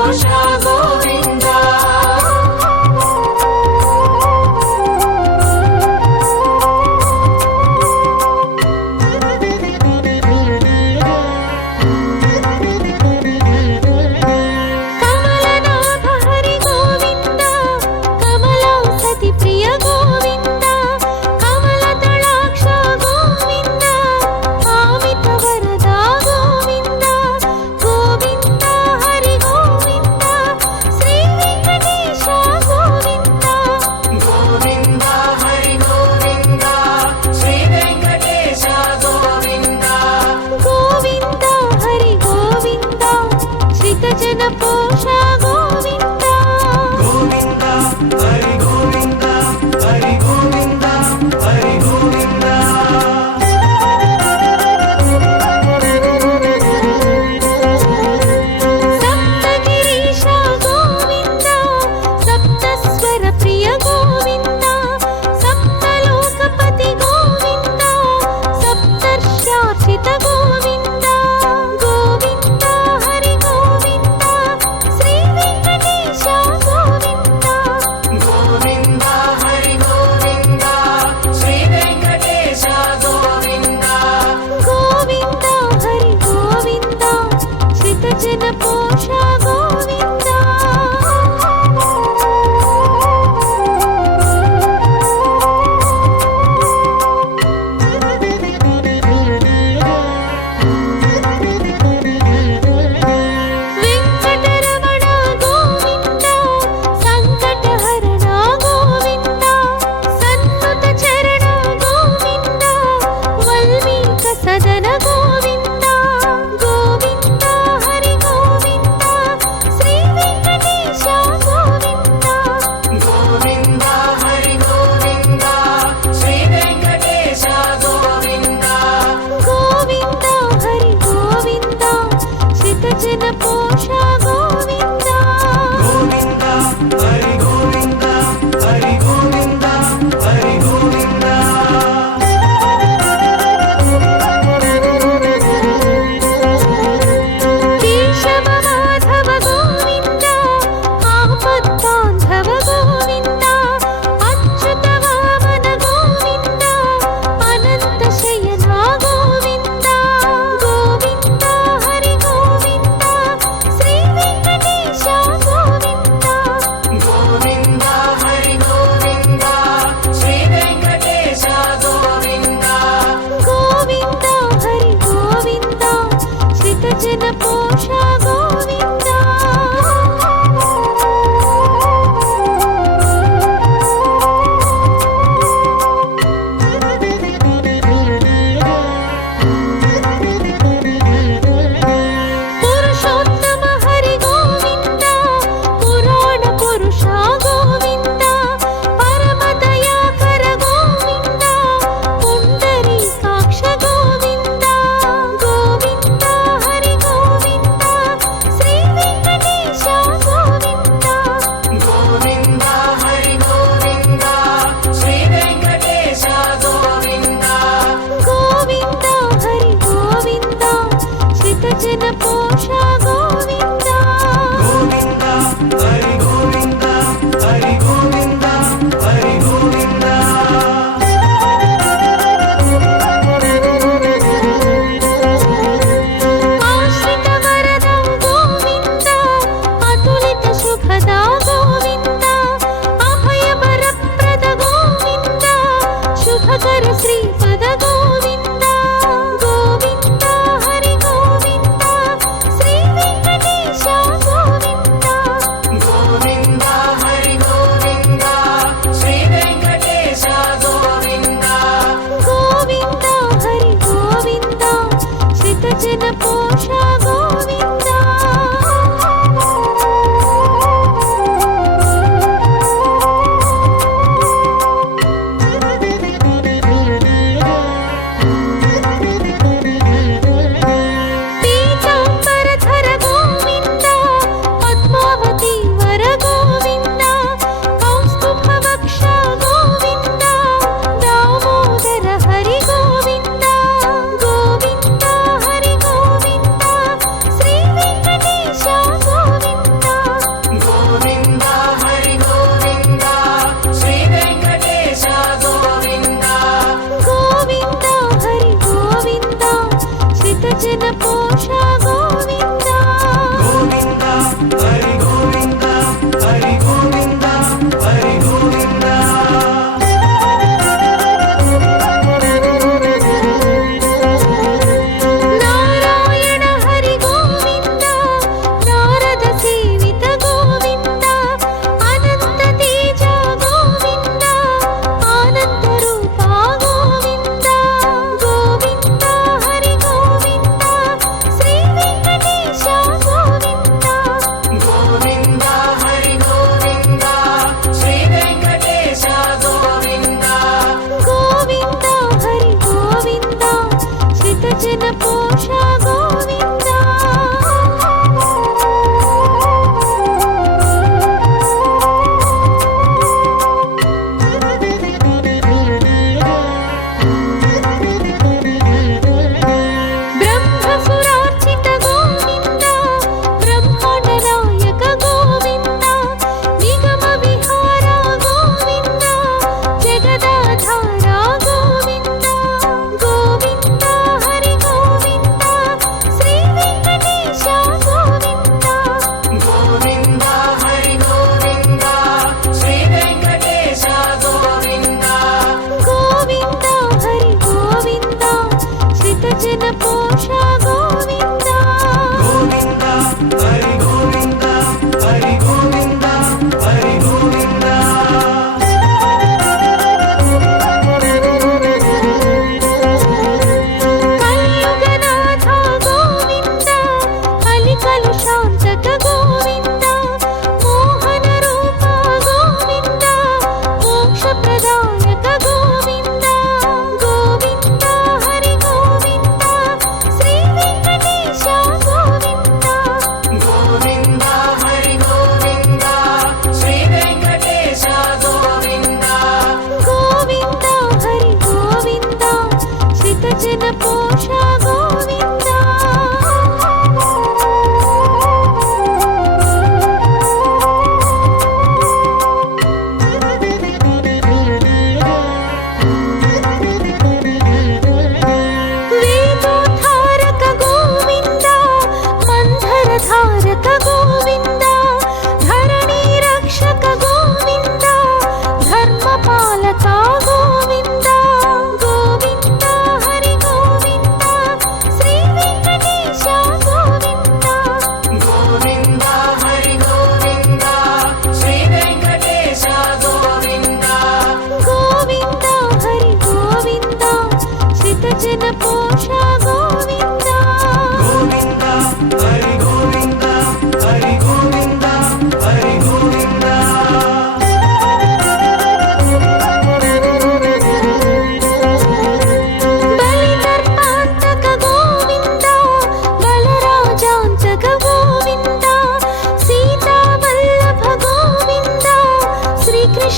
ಘೋಷ ಗೋವಿಂದ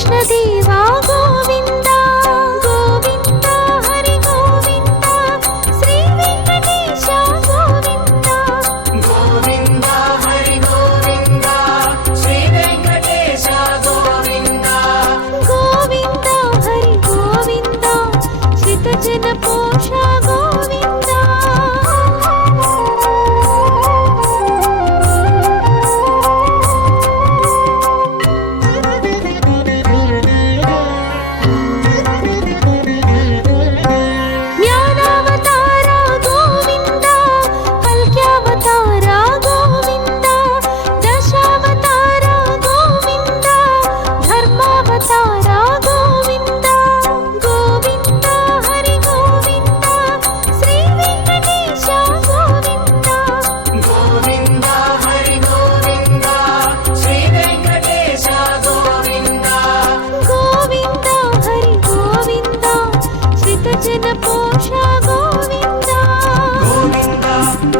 कृष्णदेवा गोविन्द गोविन्द हरि गोविन्द श्री वेङ्कटेश गोविन्द गोविन्द हरि गोविन्द श्री वेङ्कटेश गोविन्द गोविन्द हरि गोविन्द श्रितजनपोष गोविन्द ज्ञानावतार गोविन्द कल्क्यावतार गोविन्द दशावतार गोविन्द धर्मावतार गोविन्द गोविन्द हरि गोविन्द श्री वेङ्कटेश गोविन्द गोविन्द हरि गोविन्द श्री वेङ्कटेश गोविन्द गोविन्द हरि गोविन्द श्रितजनपोष गोविन्द गोविन्द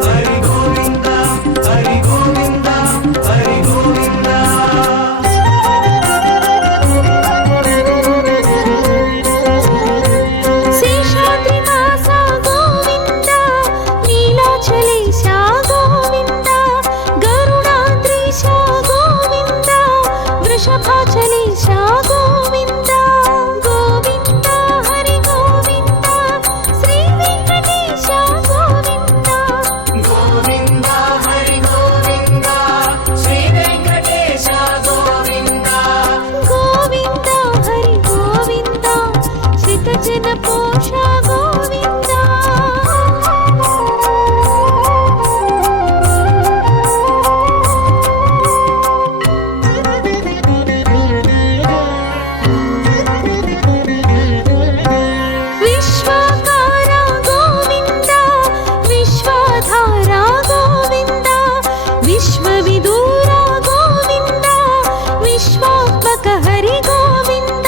हरि गोविन्द हरि गोविन्द हरि गोविन्द शेषाद्रिवास गोविन्द नीलाचलेश गोविन्द गरुडाद्रीश गोविन्द वृषभाचलेश गोविन्द गोविन्द हरि गोविन्द श्री वेङ्कटेश गोविन्द गोविन्द हरि गोविन्द श्री वेङ्कटेश गोविन्द गोविन्द हरि गोविन्द श्रितजनपोष गोविन्द विश्वाकार गोविन्द विश्वाधार गोविन्द विश्वविदूर गोविन्द विश्वात्मक हरि गोविन्द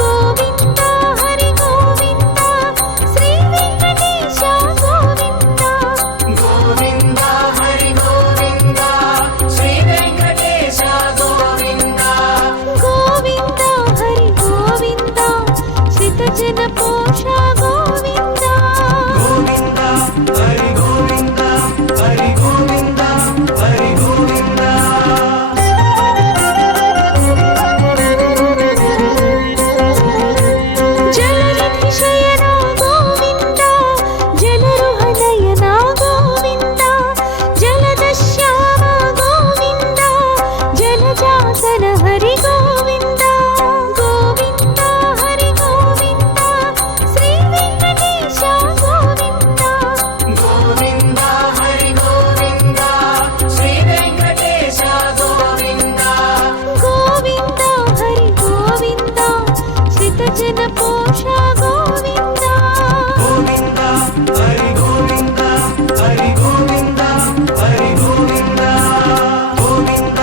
गोविन्द हरि गोविन्द श्री वेङ्कटेश गोविन्द गोविन्द हरि गोविन्द श्री वेङ्कटेश गोविन्द गोविन्द हरि गोविन्द श्रितजनपोष गोविन्द गोविन्द हरि गोविन्द हरि गोविन्द हरि गोविन्द जलनिधि शयन गोविन्द जलरुहनयन गोविन्द जलदश्याम गोविन्द जलजासन हरि गोविन्द गोविन्द हरि गोविन्द श्री वेङ्कटेश गोविन्द गोविन्द हरि गोविन्द श्री वेङ्कटेश गोविन्द गोविन्द हरि गोविन्द श्रितजनपोष गोविन्द गोविन्द हरि गोविन्द हरि गोविन्द हरि गोविन्द गोविन्द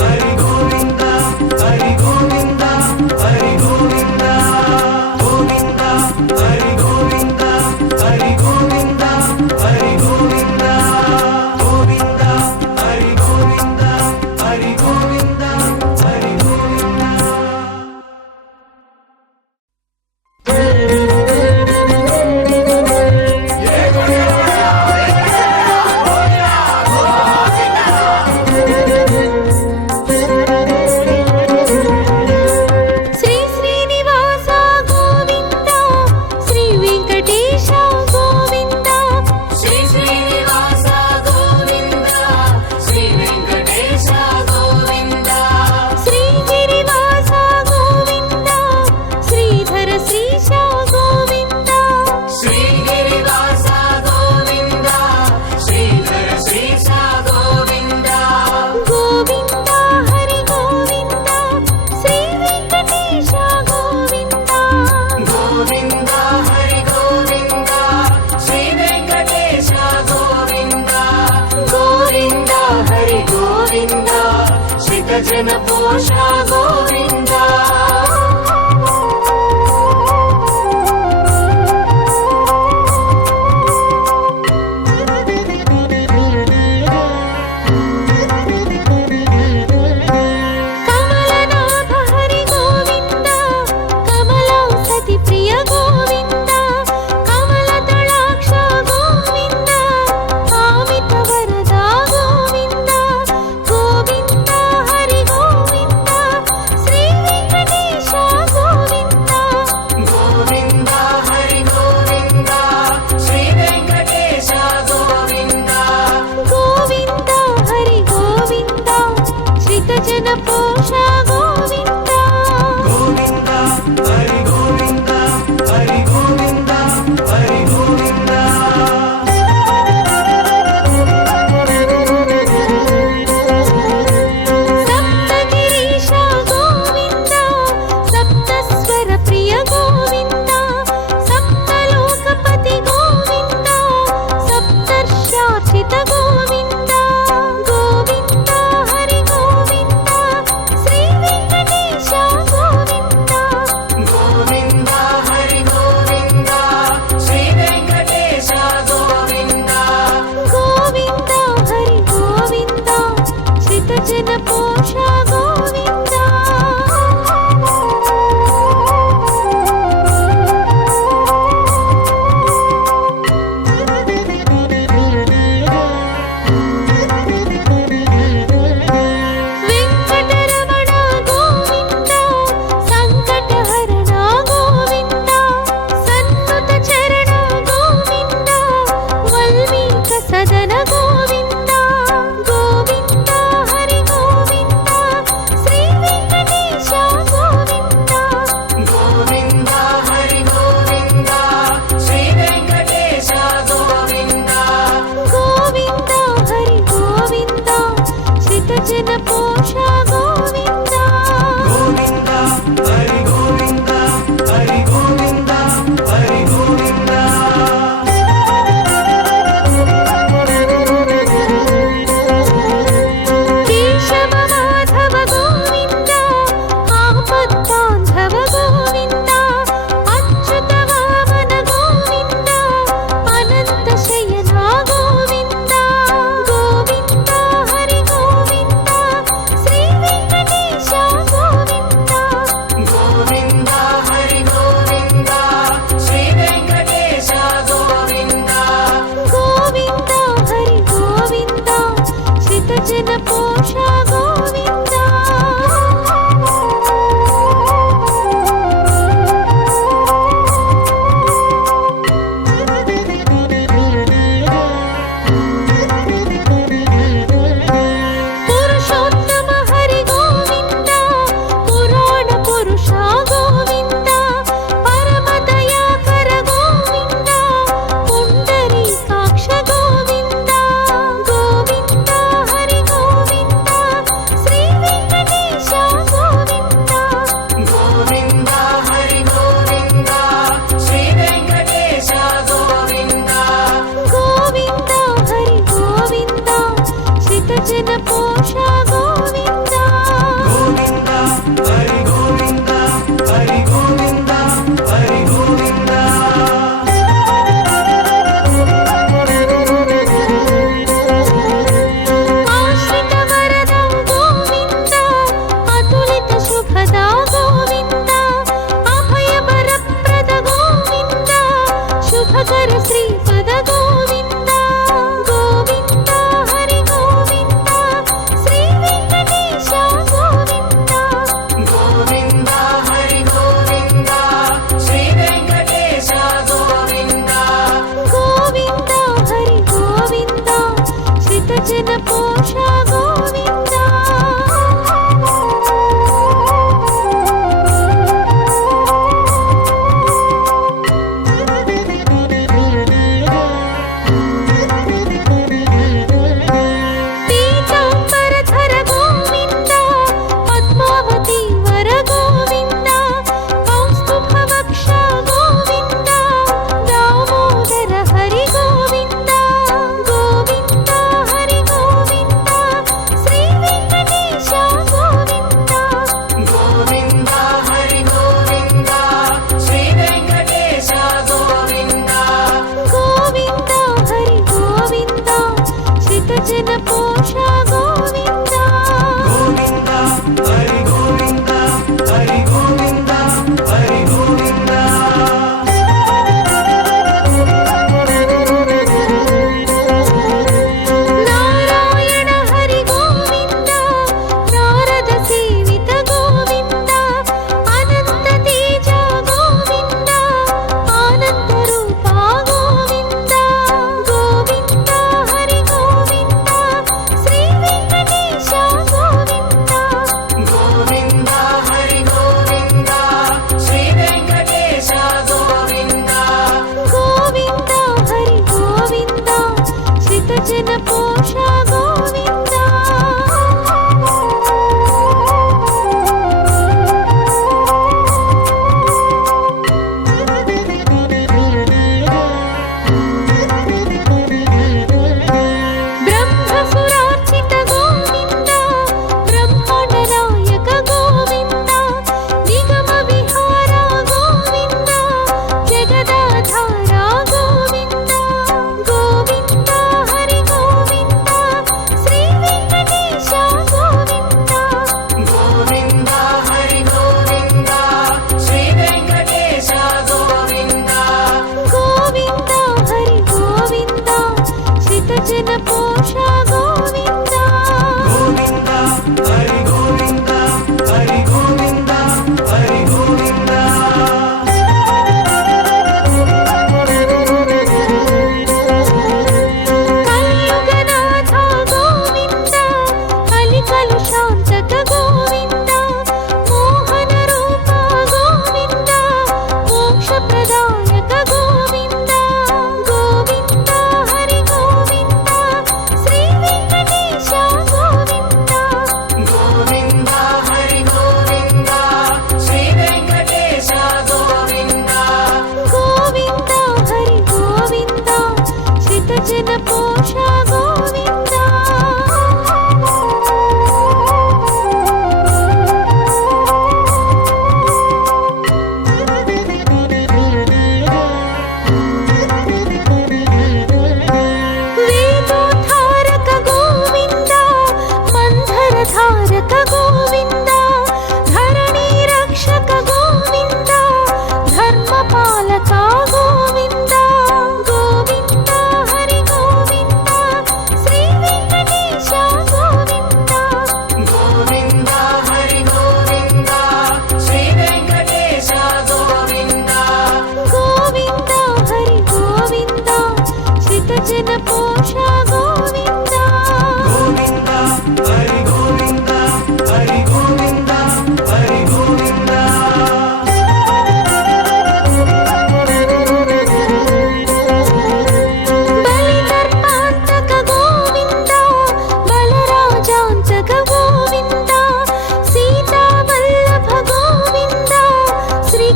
हरि गोविन्द हरि गोविन्द हरि गोविन्द गोविन्द हरि गोविन्द हरि गोविन्द हरि गोविन्द गोविन्द हरि गोविन्द हरि गोविन्द हरि गोविन्द श्री श्रीनिवास गोविन्द श्री वेङ्कटेश गोविन्द श्री श्रीनिवास गोविन्द श्री वेङ्कटेश गोविन्द श्रीगिरिवास गोविन्द श्रीधर श्रीश गोविन्द श्रीगिरिवास गोविन्द श्रीधर श्रीश गोविन्द गोविन्द हरि गोविन्द श्री वेङ्कटेश गोविन्द गोविन्द हरि गोविन्द श्री वेङ्कटेश गोविन्द गोविन्द हरि गोविन्द श्रितजनपोष गोविन्द कमलनाथ हरि गोविन्द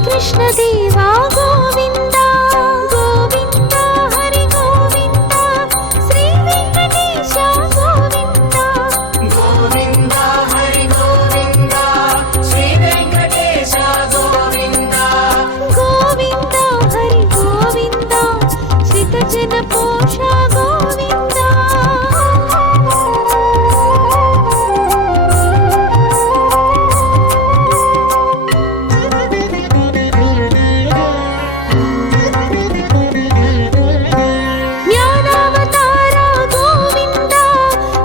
శ్రీకృష్ణదేవా గోవింద గోవింద హరి గోవింద శ్రీ వెంకటేశ గోవింద గోవింద హరి గోవింద శ్రీ వెంకటేశ గోవింద గోవింద హరి గోవింద శ్రితజన పోష గోవింద జ్ఞానావతార గోవింద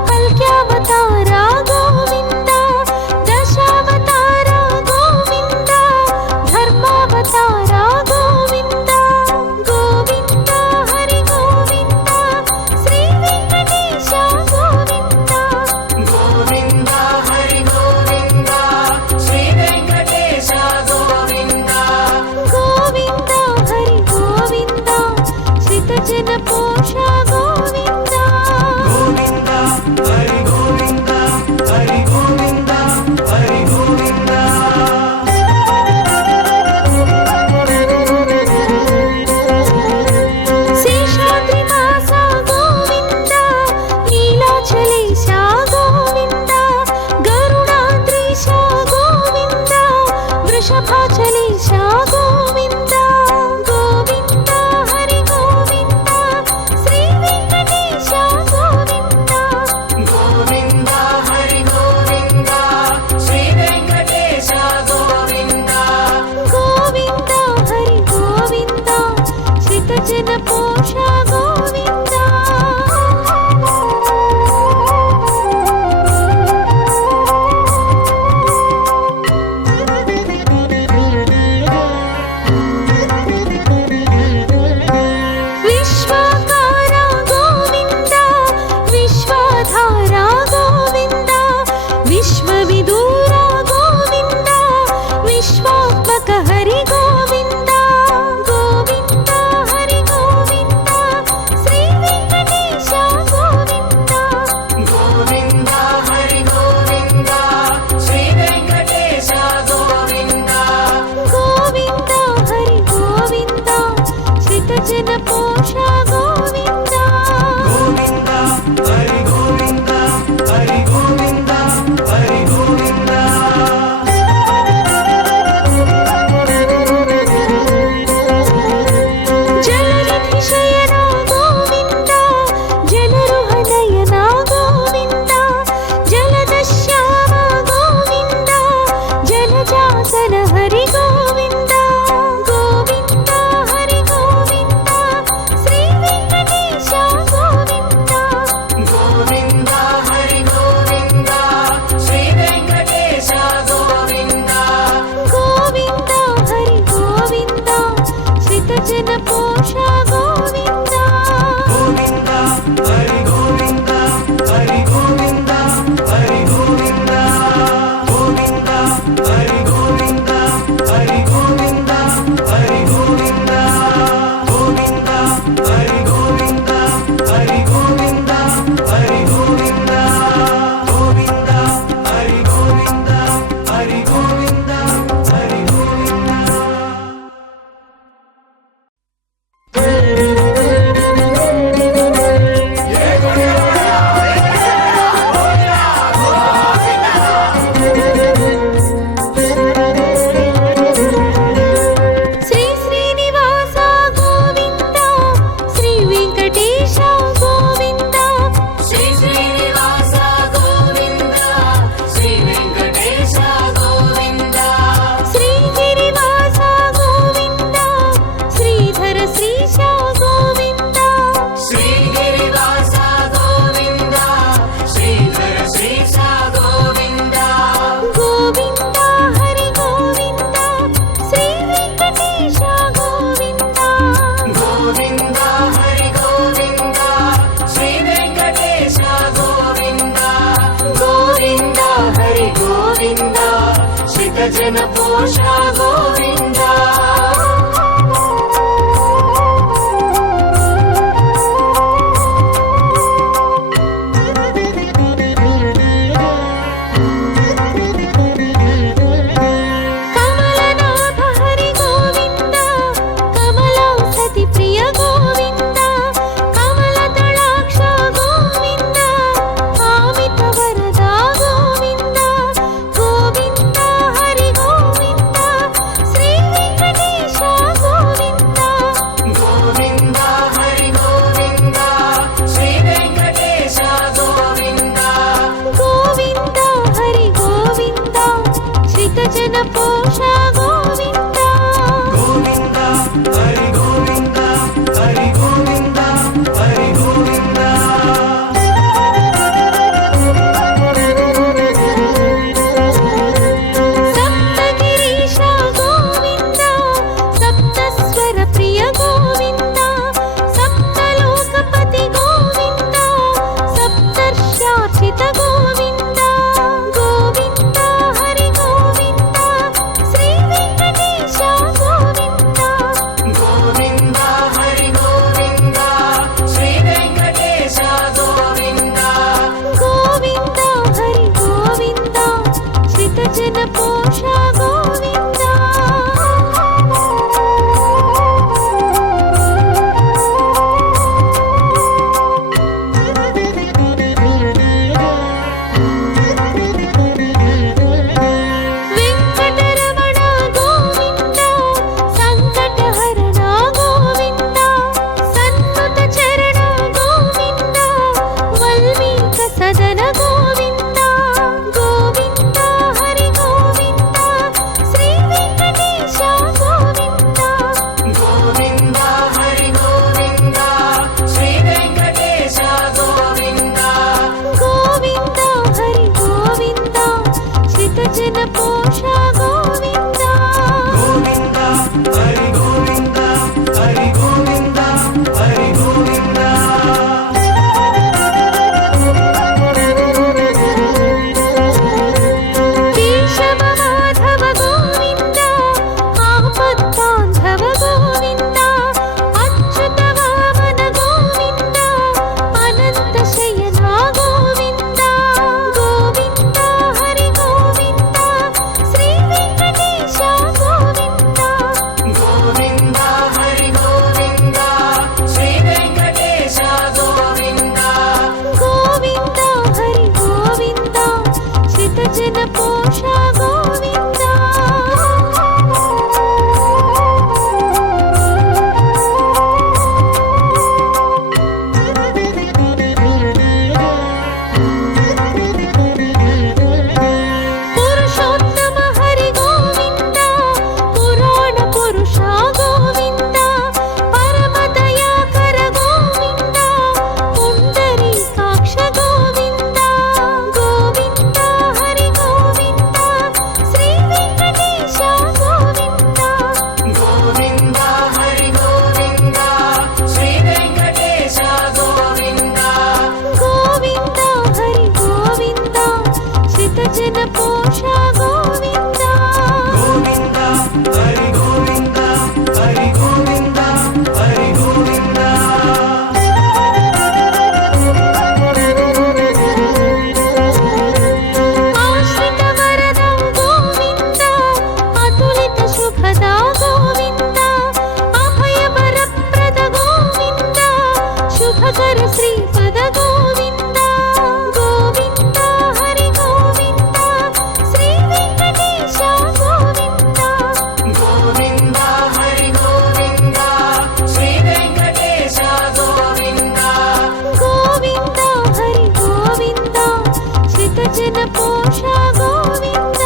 కల్క్యావతార గోవింద దశావతార గోవింద ధర్మావతార గోవింద గోవింద హరి గోవింద శ్రీ వెంకటేశ గోవింద గోవింద హరి గోవింద శ్రీ వెంకటేశ గోవింద గోవింద హరి గోవింద శ్రితజన పోష గోవింద గోవింద హరి గోవింద హరి గోవింద హరి గోవింద శేషాద్రివాస గోవింద నీలాచలేశ గోవింద గరుడాద్రీశ గోవింద వృషభాచలేశ గోవింద గోవింద హరి గోవింద శ్రీ వెంకటేశ గోవింద గోవింద హరి గోవింద శ్రీ వెంకటేశ గోవింద గోవింద హరి గోవింద శ్రితజన పోష గోవింద విశ్వాకార గోవింద విశ్వాధార గోవింద విశ్వవిదూర గోవింద విశ్వాత్మక హరి గోవింద గోవింద హరి గోవింద శ్రీ వెంకటేశ గోవింద గోవింద హరి గోవింద శ్రీ వెంకటేశ గోవింద గోవింద హరి గోవింద శ్రితజన పోష గోవింద గోవింద హరి గోవింద హరి గోవింద హరి గోవింద జలనిధి శయన గోవింద జలరుహ నయన గోవింద జలదశ్యామ గోవింద జలజాసన హరి గోవింద గోవింద హరి గోవింద శ్రీ వెంకటేశ గోవింద గోవింద హరి గోవింద శ్రీ వెంకటేశ గోవింద గోవింద హరి గోవింద శ్రితజన పోష గోవింద గోవింద హరి గోవింద హరి గోవింద హరి గోవింద గోవింద హరి గోవింద హరి గోవింద హరి గోవింద గోవింద హరి గోవింద హరి గోవింద హరి గోవింద గోవింద హరి గోవింద హరి గోవింద హరి గోవింద శ్రీ శ్రీనివాస గోవింద శ్రీ వెంకటేశ గోవింద శ్రీ శ్రీనివాస గోవింద శ్రీ వెంకటేశ గోవింద శ్రీగిరివాస గోవింద శ్రీధర శ్రీశ గోవింద శ్రీగిరివాస గోవింద శ్రీధర శ్రీశ గోవింద గోవింద హరి గోవింద శ్రీ వెంకటేశ గోవింద గోవింద హరి గోవింద శ్రీ వెంకటేశ గోవింద గోవింద హరి గోవింద శ్రితజన పోష గోవింద కమలనాథ హరి గోవింద హరి గోవింద హరి గోవింద హరి గోవింద ఆశ్రిత వరద గోవింద అతులిత శుభద గోవింద అభయ వరప్రద గోవింద శుభకర శ్రీపద గోవింద గోవింద హరి గోవింద శ్రీ వెంకటేశ గోవింద గోవింద హరి గోవింద శ్రీ వెంకటేశ గోవింద గోవింద హరి గోవింద శ్రితజన పోష గోవింద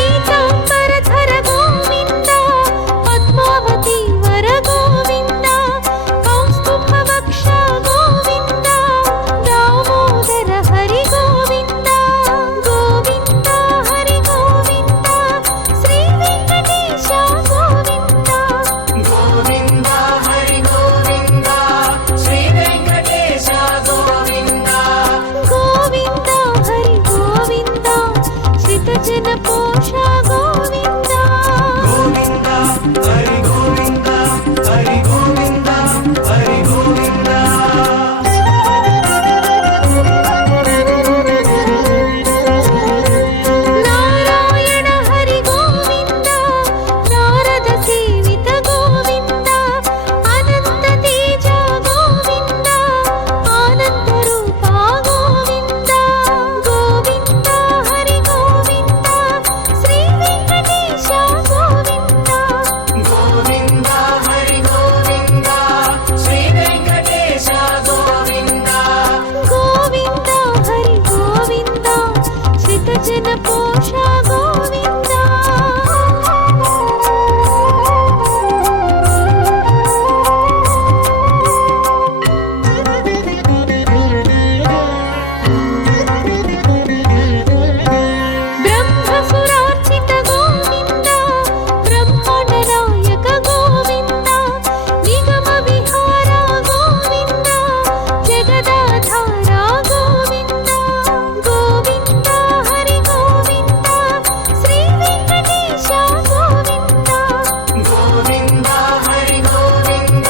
పీతాంబరధర గోవింద పద్మావతి వర గోవింద కౌస్తుభవక్ష గోవింద దామోదర హరి గోవింద గోవింద హరి గోవింద శ్రీ వెంకటేశ గోవింద గోవింద హరి గోవింద శ్రీ వెంకటేశ గోవింద గోవింద హరి గోవింద శ్రితజన పోష గోవింద గోవింద హరి గోవింద హరి గోవింద హరి గోవింద నారాయణ హరి గోవింద నారద సేవిత గోవింద అనంత తేజ గోవింద ఆనంద రూప గోవింద గోవింద హరి గోవింద శ్రీ వెంకటేశ గోవింద గోవింద హరి గోవింద శ్రీ వెంకటేశ గోవింద గోవింద హరి గోవింద శ్రితజన పోష గోవింద బ్రహ్మసురార్చిత గోవింద బ్రహ్మాండ నాయక గోవింద నిగమ విహార గోవింద జగదాధార గోవింద గోవింద హరి గోవింద శ్రీ వెంకటేశ గోవింద గోవింద హరి గోవింద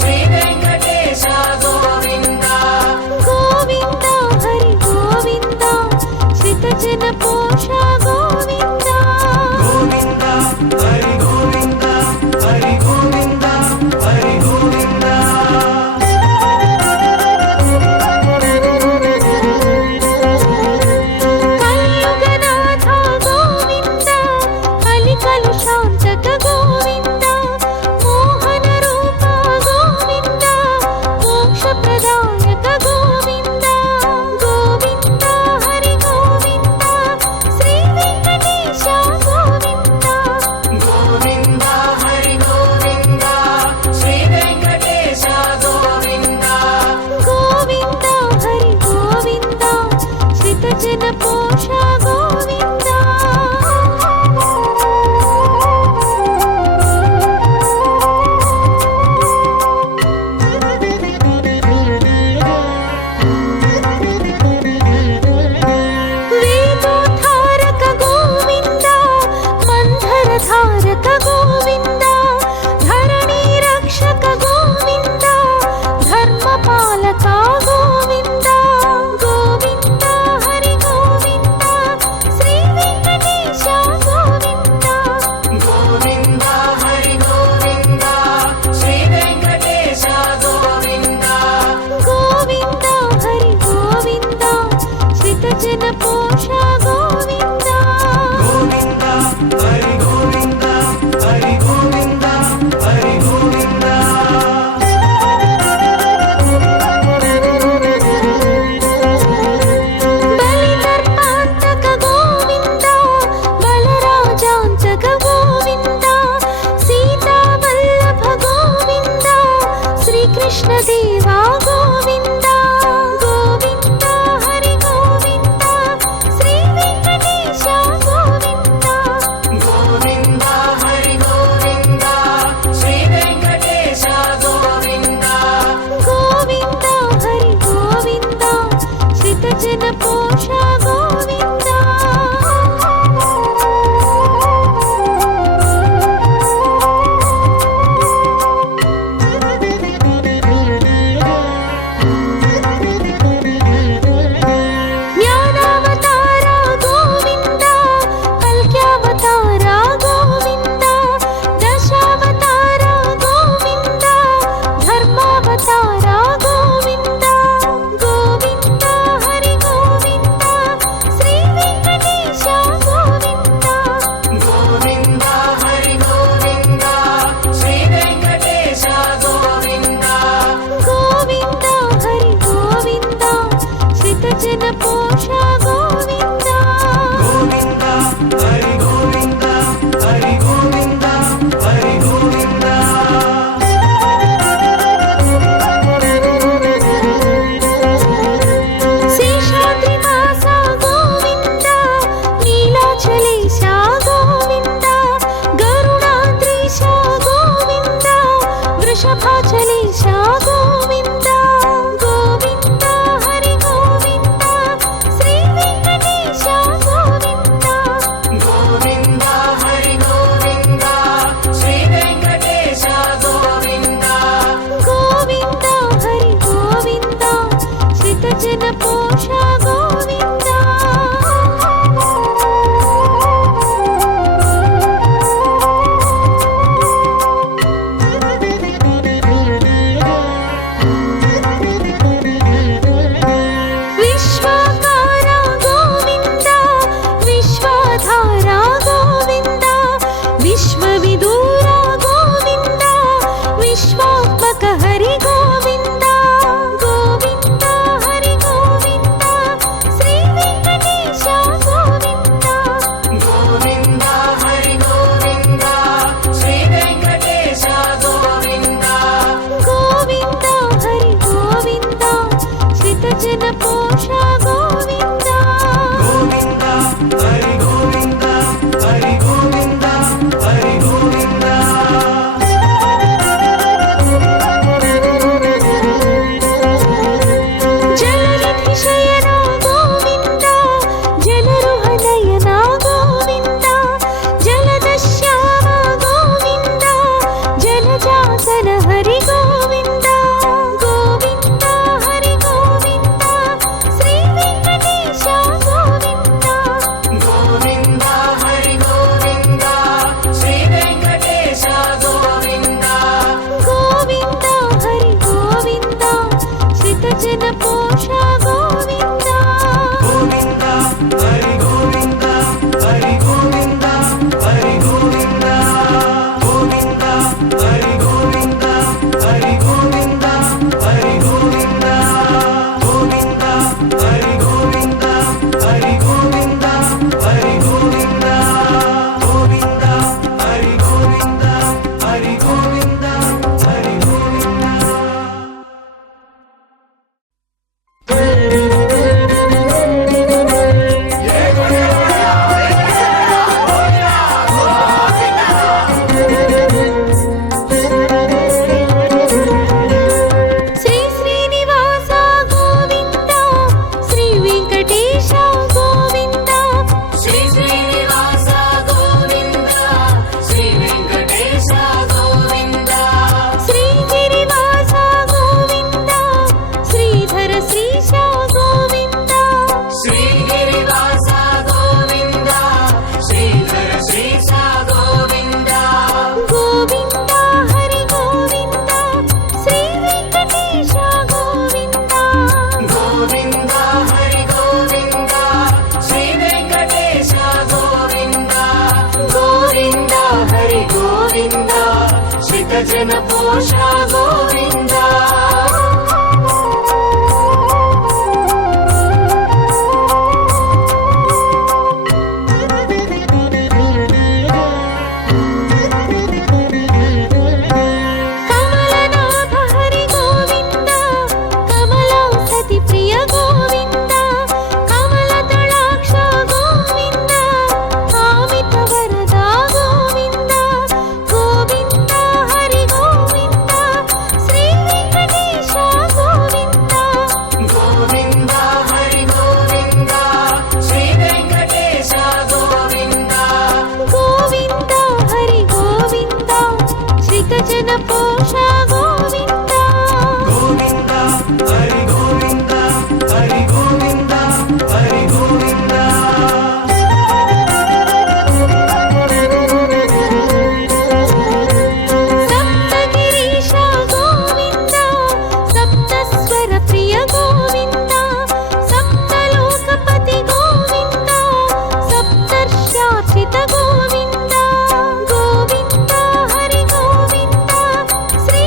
శ్రీ వెంకటేశ గోవింద గోవింద హరి గోవింద శ్రితజన పోష గోవింద గోవింద హరి గోవింద హరి గోవింద హరి గోవింద కలియుగనాథ గోవింద కలికలు శాంతక గోవింద మోహన రూప గోవింద మోక్షప్రదాయక గోవింద గోవింద హరి గోవింద శ్రీ వెంకటేశ గోవింద గోవింద హరి గోవింద శ్రీ వెంకటేశ గోవింద గోవింద హరి గోవింద శ్రితజన పోష గోవింద వేదోద్ధారక గోవింద మంధరధారక గోవింద ధరణి రక్షక గోవింద ధర్మపాలక గోవింద గోవింద హరి గోవింద శ్రీ వెంకటేశ గోవింద గోవింద హరి గోవింద శ్రీ వెంకటేశ గోవింద గోవింద హరి గోవింద శ్రితజన పోష గోవింద గోవింద హరి గోవింద హరి గోవింద హరి గోవింద బలిదర్పాంతక గోవింద బలరాజాంతక గోవింద సీతావల్లభ గోవింద శ్రీకృష్ణదేవ గోవింద గోవింద హరి గోవింద శ్రీ వెంకటేశ గోవింద గోవింద హరి గోవింద శ్రీ వృషభాచలీశ గోవింద గోవింద హరి గోవింద శ్రీ వెంకటేశ గోవింద గోవింద హరి గోవింద శ్రీ వెంకటేశ గోవింద గోవింద హరి గోవింద శ్రితజన పోష గోవింద విశ్వకార గోవింద విశ్వధార గోవింద విశ్వవిదూర గోవింద విశ్వాత్మక హరి గోవింద గోవింద హరి గోవింద శ్రీ వెంకటేశ గోవింద గోవింద హరి గోవింద శ్రీ వెంకటేశ గోవింద గోవింద హరి గోవింద శ్రితజన పోష గోవింద గోవింద హరి గోవింద హరి గోవింద హరి గోవింద జలనిధి శయన గోవింద జలరుహనయన గోవింద జలదశ్యామ గోవింద జలజాతన హరి గోవింద గోవింద హరి గోవింద శ్రీ వెంకటేశ గోవింద గోవింద హరి గోవింద శ్రీ వెంకటేశ గోవింద గోవింద హరి గోవింద శ్రితజన పోష గోవింద గోవింద హరి గోవింద హరి గోవింద హరి గోవింద గోవింద హరి గోవింద హరి గోవింద హరి గోవింద గోవింద హరి గోవింద హరి గోవింద హరి గోవింద గోవింద హరి గోవింద హరి గోవింద హరి గోవింద శ్రీ శ్రీనివాస గోవింద శ్రీ వెంకటేశ గోవింద శ్రీ శ్రీనివాస గోవింద శ్రీ వెంకటేశ గోవింద శ్రీగిరివాస గోవింద శ్రీధర శ్రీశ గోవింద శ్రీగిరివాస గోవింద శ్రీధర శ్రీశ గోవింద గోవింద హరి గోవింద శ్రీ వెంకటేశ గోవింద గోవింద హరి గోవింద శ్రీ వెంకటేశ గోవింద గోవింద హరి గోవింద శ్రితజన పోష గోవింద కమలనాథ హరి గోవింద కమలాసతి ప్రియ గోవింద కమలదళాక్ష గోవింద కామిత వరద గోవింద గోవింద హరి గోవింద శ్రీ వెంకటేశ గోవింద గోవింద హరి గోవింద శ్రీ వెంకటేశ గోవింద గోవింద హరి గోవింద శ్రితజన పోష గోవింద గోవింద హరి గోవింద హరి గోవింద హరి గోవింద సప్తగిరీశ గోవింద సప్తస్వర ప్రియ గోవింద సప్తలోకపతి గోవింద సప్తర్షాచిత గోవింద గోవింద హరి గోవింద శ్రీ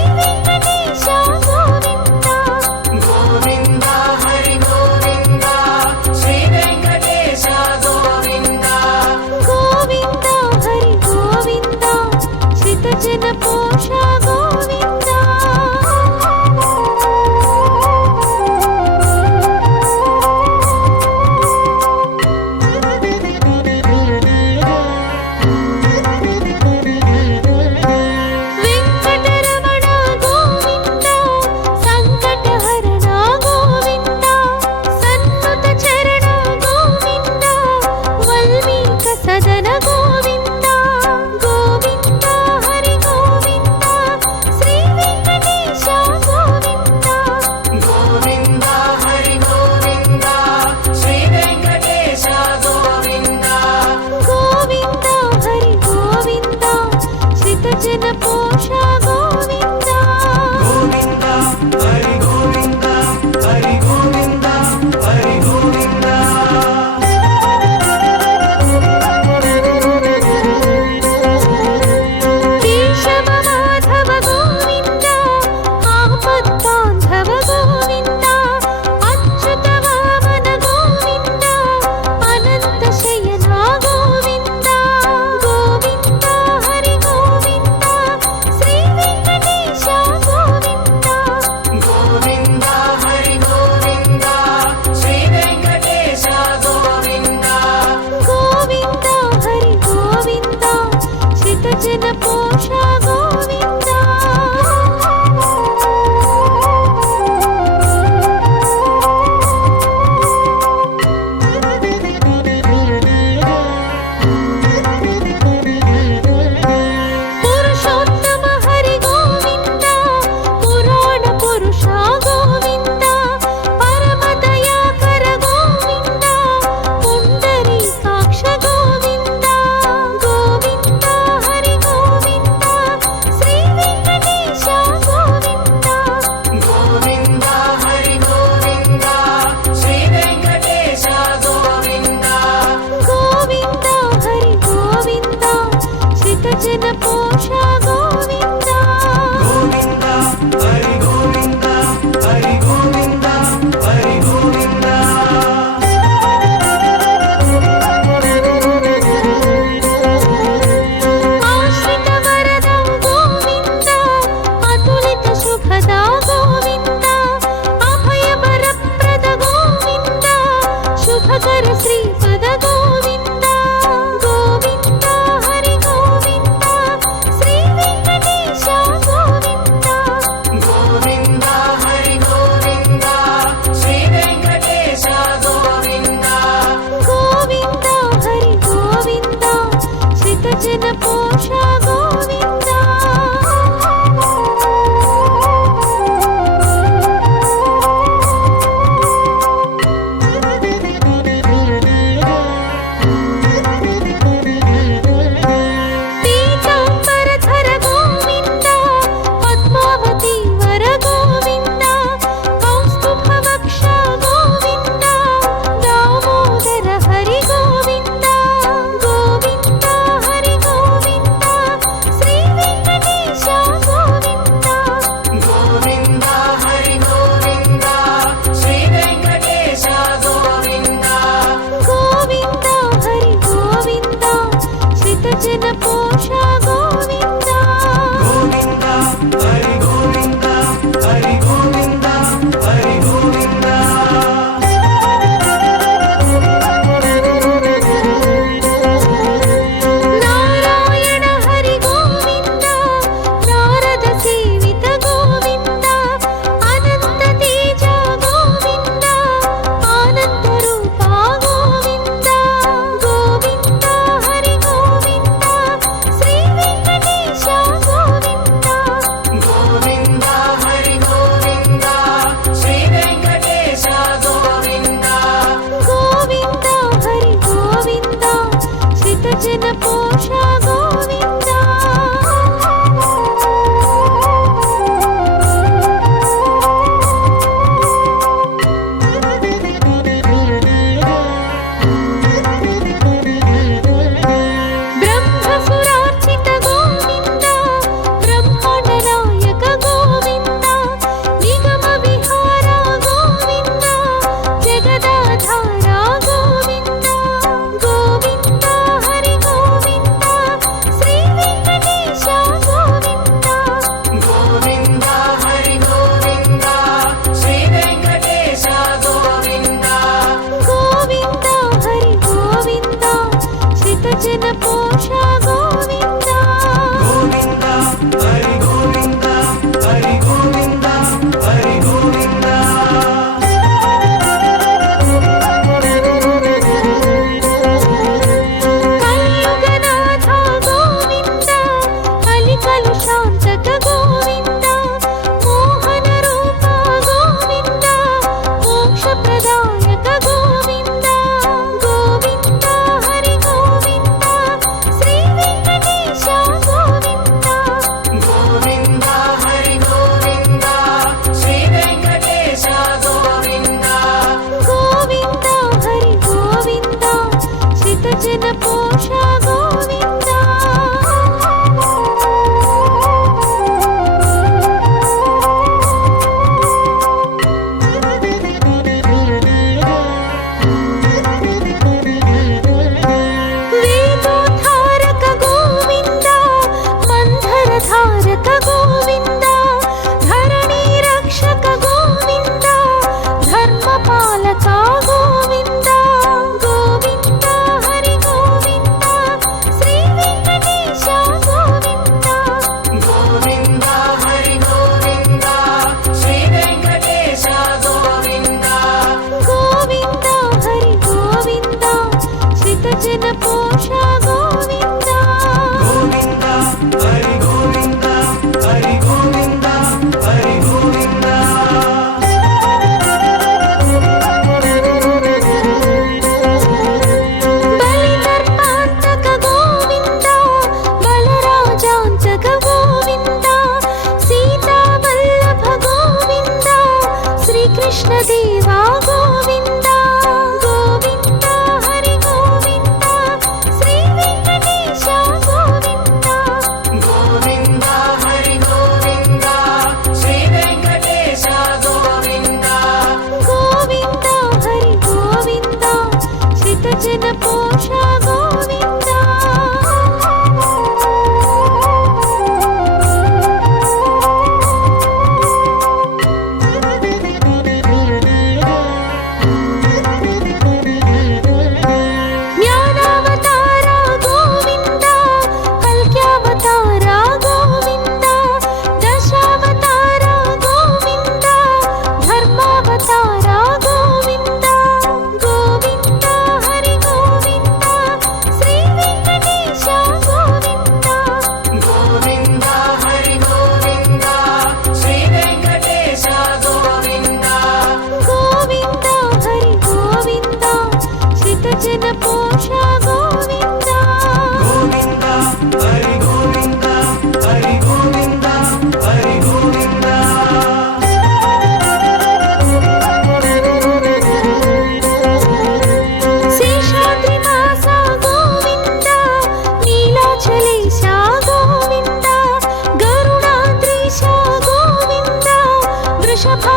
वृषभा